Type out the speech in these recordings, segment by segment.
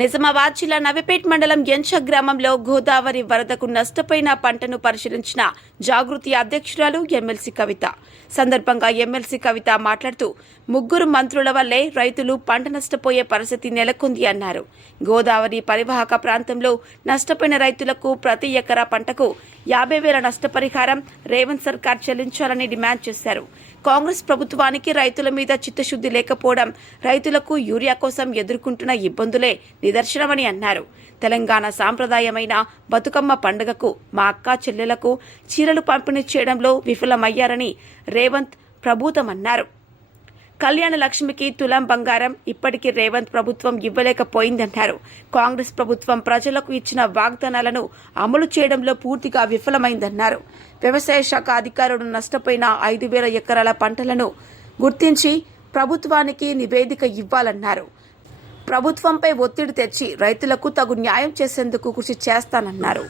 నిజామాబాద్ జిల్లా నవిపేట్ మండలం ఎంచ గ్రామంలో గోదావరి వరదకు నష్టపోయిన పంటను పరిశీలించిన జాగృతి అధ్యక్షురాలు ఎమ్మెల్సీ కవిత. సందర్భంగా ఎమ్మెల్సీ కవిత మాట్లాడుతూ ముగ్గురు మంత్రుల వల్లే రైతులు పంట నష్టపోయే పరిస్థితి నెలకొంది అన్నారు. గోదావరి పరివాహక ప్రాంతంలో నష్టపోయిన రైతులకు ప్రతి ఎకరా పంటకు యాభై వేల నష్టపరిహారం రేవంత్ సర్కార్ చెల్లించాలని డిమాండ్ చేశారు. కాంగ్రెస్ ప్రభుత్వానికి రైతుల మీద చిత్తశుద్ధి లేకపోవడం రైతులకు యూరియా కోసం ఎదుర్కొంటున్న ఇబ్బందులే నిదర్శనమని అన్నారు. తెలంగాణ సాంప్రదాయమైన బతుకమ్మ పండుగకు మా అక్క చెల్లెలకు చీరలు పంపిణీ చేయడంలో విఫలమయ్యారని రేవంత్ ప్రబూతమన్నారు కళ్యాణ లక్ష్మికి తులం బంగారం ఇప్పటికీ రేవంత్ ప్రభుత్వం ఇవ్వలేకపోయిందన్నారు. కాంగ్రెస్ ప్రభుత్వం ప్రజలకు ఇచ్చిన వాగ్దానాలను అమలు చేయడంలో పూర్తిగా విఫలమైందన్నారు. వ్యవసాయ శాఖ అధికారులు నష్టపోయిన ఐదు వేల ఎకరాల పంటలను గుర్తించి ప్రభుత్వానికి నివేదిక ఇవ్వాలన్నారు. ప్రభుత్వంపై ఒత్తిడి తెచ్చి రైతులకు తగు న్యాయం చేసేందుకు కృషి చేస్తానన్నారు.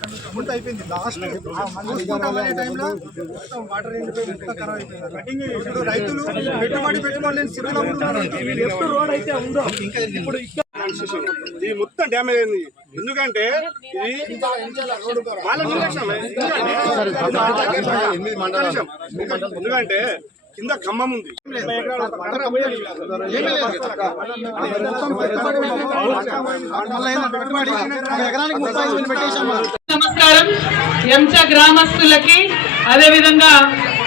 ఇది మొత్తం డ్యామేజ్ అయింది. ఎందుకంటే ఇది వాళ్ళ నిర్లక్ష్యం ఎందుకంటే- ఎందుకంటే కింద ఖమ్మం ఉంది. నమస్కారం. ఎంచ గ్రామస్తులకి అదేవిధంగా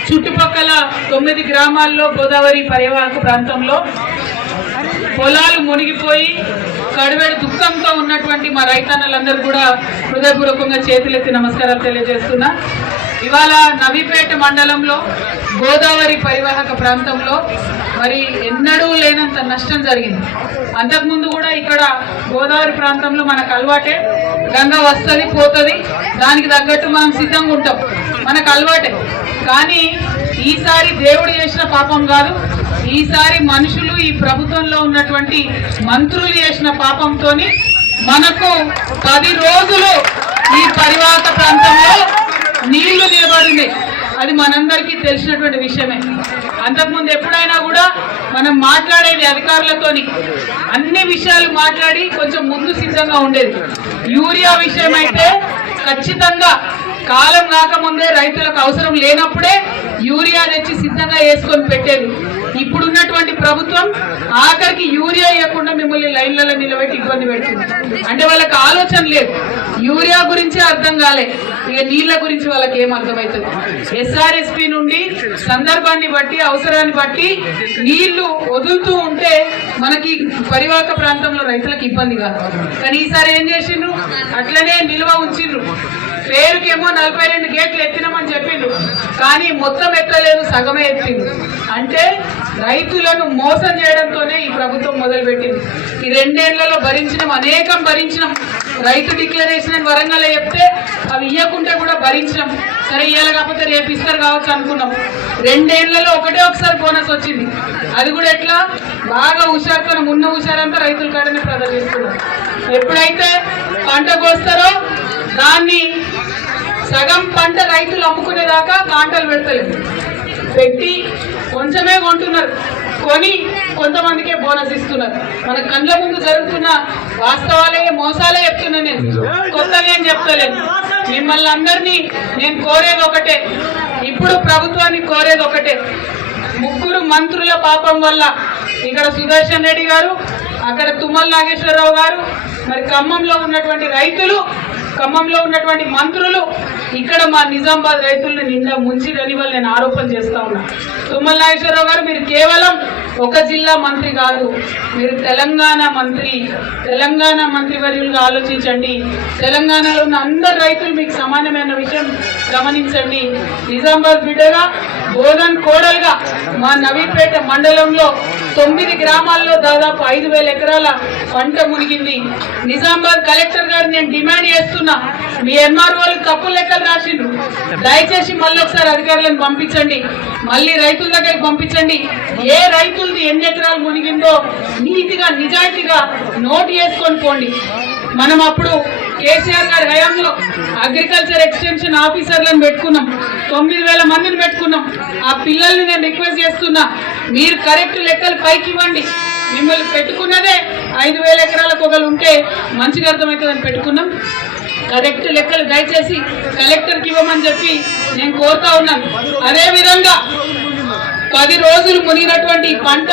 చుట్టుపక్కల తొమ్మిది గ్రామాల్లో గోదావరి పర్యవాహక ప్రాంతంలో పొలాలు మునిగిపోయి కడివెడు దుఃఖంతో ఉన్నటువంటి మా రైతన్నలందరూ కూడా హృదయపూర్వకంగా చేతులెత్తి నమస్కారాలు తెలియజేస్తున్నా. ఇవాళ నవీపేట మండలంలో గోదావరి పరివాహక ప్రాంతంలో మరి ఎన్నడూ లేనంత నష్టం జరిగింది. అంతకుముందు కూడా ఇక్కడ గోదావరి ప్రాంతంలో మనకు అలవాటే గంగ వస్తుంది పోతుంది. దానికి తగ్గట్టు మనం సిద్ధంగా ఉంటాం. మనకు అలవాటే. కానీ ఈసారి దేవుడు చేసిన పాపం కాదు ఈసారి మనుషులు ఈ ప్రభుత్వంలో ఉన్నటువంటి మంత్రులు చేసిన పాపంతోని మనకు పది రోజులు ఈ పరివాహక ప్రాంతంలో నీళ్ళు నిలబడింది. అది మనందరికీ తెలిసినటువంటి విషయమే. అంతకుముందు ఎప్పుడైనా కూడా మనం మాట్లాడేది అధికారులతోని. అన్ని విషయాలు మాట్లాడి కొంచెం ముందు సిద్ధంగా ఉండేది. యూరియా విషయం అయితే ఖచ్చితంగా కాలం రాకముందే రైతులకు అవసరం లేనప్పుడే యూరియా తెచ్చి సిద్ధంగా వేసుకొని పెట్టేది. ఇప్పుడు ఉన్నటువంటి ప్రభుత్వం ఆఖరికి యూరియా ఇవ్వకుండా మిమ్మల్ని లైన్లలో నిలబెట్టి ఇబ్బంది పెడుతుంది. అంటే వాళ్ళకి ఆలోచన లేదు. యూరియా గురించి అర్థం కాలే. ఇక నీళ్ళ గురించి వాళ్ళకి ఏం అర్థమవుతుంది ఎస్ఆర్ఎస్పి నుండి సందర్భాన్ని బట్టి అవసరాన్ని బట్టి నీళ్ళు వదులుతూ ఉంటే మనకి పరివాహక ప్రాంతంలో రైతులకు ఇబ్బంది కాదు. కానీ ఈసారి ఏం చేసిండ్రు? అట్లనే నిల్వ ఉంచిండ్రు. పేరుకేమో నలభై రెండు గేట్లు ఎత్తినామని చెప్పిండ్రు. కానీ మొత్తం ఎత్తలేదు సగమే ఎత్తిండ్రు. అంటే రైతు రైతులను మోసం చేయడంతోనే ఈ ప్రభుత్వం మొదలుపెట్టింది. ఈ రెండేళ్ళలో భరించినాం అనేకం భరించినాం. రైతు డిక్లరేషన్ అని వరంగల్ చెప్తే అవి ఇవ్వకుంటే కూడా భరించినాం. సరే ఇవ్వాలి కాకపోతే రేపు ఇస్తారు కావచ్చు అనుకున్నాం. రెండేళ్ళలో ఒకటే ఒకసారి బోనస్ వచ్చింది. అది కూడా ఎట్లా? బాగా హుషారుతో ఉన్న హుషారంతా రైతుల కాడనే ప్రదర్శిస్తున్నారు ఎప్పుడైతే పంట కోస్తారో దాన్ని సగం పంట రైతులు అమ్ముకునేదాకా కాంటలు పెడతలేదు. పెట్టి కొంచెమే కొంటున్నారు. కొని కొంతమందికే బోనస్ ఇస్తున్నారు. మన కళ్ళ ముందు జరుగుతున్న వాస్తవాలే మోసాలే చెప్తున్నా నేను. కొత్తగా ఏం చెప్తలేను మిమ్మల్ని అందరినీ నేను కోరేది ఒకటే. ఇప్పుడు ప్రభుత్వాన్ని కోరేది ఒకటే. ముగ్గురు మంత్రుల పాపం వల్ల ఇక్కడ సుదర్శన్ రెడ్డి గారు అక్కడ తుమ్మల నాగేశ్వరరావు గారు మరి ఖమ్మంలో ఉన్నటువంటి రైతులు ఖమ్మంలో ఉన్నటువంటి మంత్రులు ఇక్కడ మా నిజామాబాద్ రైతులను నిండా ముంచిరని వాళ్ళు నేను ఆరోపణ చేస్తా ఉన్నా. తుమ్మల నాగేశ్వరరావు గారు మీరు కేవలం ఒక జిల్లా మంత్రి కాదు మీరు తెలంగాణ మంత్రి తెలంగాణ మంత్రి వర్యులుగా ఆలోచించండి. తెలంగాణలో ఉన్న అందరు రైతులు మీకు సమానమైన విషయం గమనించండి. నిజామాబాద్ బిడ్డగా బోధన్ కోడలుగా మా నవీపేట మండలంలో తొమ్మిది గ్రామాల్లో దాదాపు ఐదు వేల ఎకరాల పంట మునిగింది. నిజామాబాద్ కలెక్టర్ గారు నేను డిమాండ్ చేస్తున్నా మీ ఎంఆర్ఓలు తప్పు లెక్కలు రాసిండ్రు. దయచేసి మళ్ళీ ఒకసారి అధికారులను పంపించండి. మళ్ళీ రైతుల దగ్గరికి పంపించండి. ఏ రైతులది ఎన్ని ఎకరాలు మునిగిందో నీతిగా నిజాయితీగా నోట్ చేసుకొని పోండి. మనం అప్పుడు కేసీఆర్ గారి హయాంలో అగ్రికల్చర్ ఎక్స్టెన్షన్ ఆఫీసర్లను పెట్టుకున్నాం. తొమ్మిది వేల మందిని పెట్టుకున్నాం. ఆ పిల్లల్ని నేను రిక్వెస్ట్ చేస్తున్నా మీరు కరెక్ట్ లెక్కలు పైకి ఇవ్వండి. మిమ్మల్ని పెట్టుకున్నదే ఐదు వేల ఎకరాలకు ఒకరు ఉంటే మంచిగా అర్థమవుతుందని పెట్టుకున్నాం. కరెక్ట్ లెక్కలు దయచేసి కలెక్టర్కి ఇవ్వమని చెప్పి నేను కోరుతా ఉన్నాను. అదే విధంగా పది రోజులు మునిగినటువంటి పంట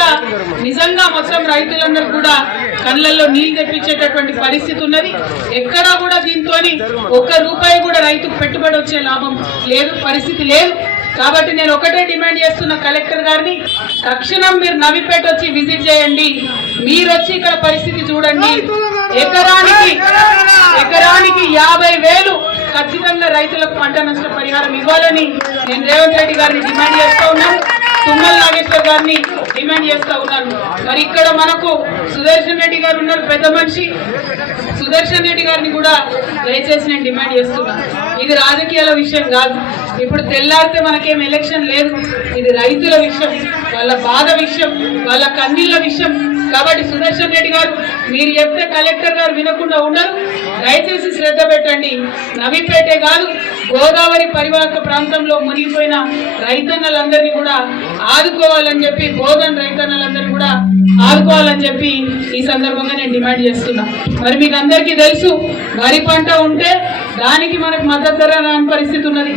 నిజంగా మొత్తం రైతులందరూ కూడా కళ్ళల్లో నీళ్ళు తెప్పించేటటువంటి పరిస్థితి ఉన్నది. ఎక్కడా కూడా దీంతో ఒక్క రూపాయి కూడా రైతుకు పెట్టుబడి వచ్చే లాభం లేదు పరిస్థితి లేదు. కాబట్టి నేను ఒకటే డిమాండ్ చేస్తున్న కలెక్టర్ గారిని తక్షణం మీరు నవిపేట వచ్చి విజిట్ చేయండి. మీరు వచ్చి ఇక్కడ పరిస్థితి చూడండి. ఎకరానికి ఎకరానికి యాభై వేలు ఖచ్చితంగా రైతులకు పంట నష్ట పరిహారం ఇవ్వాలని నేను రేవంత్ రెడ్డి గారిని డిమాండ్ చేస్తూ ఉన్నాను. తుమ్మల నాగేశ్వర్ గారిని డిమాండ్ చేస్తా ఉన్నాను మరి ఇక్కడ మనకు సుదర్శన్ రెడ్డి గారు ఉన్నారు పెద్ద మనిషి. సుదర్శన్ రెడ్డి గారిని కూడా దయచేసి నేను డిమాండ్ చేస్తున్నాను ఇది రాజకీయాల విషయం కాదు. ఇప్పుడు తెల్లారితే మనకేం ఎలక్షన్ లేదు. ఇది రైతుల విషయం వాళ్ళ బాధ విషయం వాళ్ళ కన్నీళ్ళ విషయం. కాబట్టి సుదర్శన్ రెడ్డి గారు మీరు చెప్తే కలెక్టర్ గారు వినకుండా ఉండరు. దయచేసి శ్రద్ధ పెట్టండి. నవీపేటే కాదు గోదావరి పరివాహక ప్రాంతంలో మునిగిపోయిన రైతన్నలందరినీ కూడా ఆదుకోవాలని చెప్పి గోదన్ రైతన్నలందరినీ కూడా ఆదుకోవాలని చెప్పి ఈ సందర్భంగా నేను డిమాండ్ చేస్తున్నా. మరి మీకు అందరికీ తెలుసు వరి పంట ఉంటే దానికి మనకు మద్దతు ధర రాని పరిస్థితి ఉన్నది.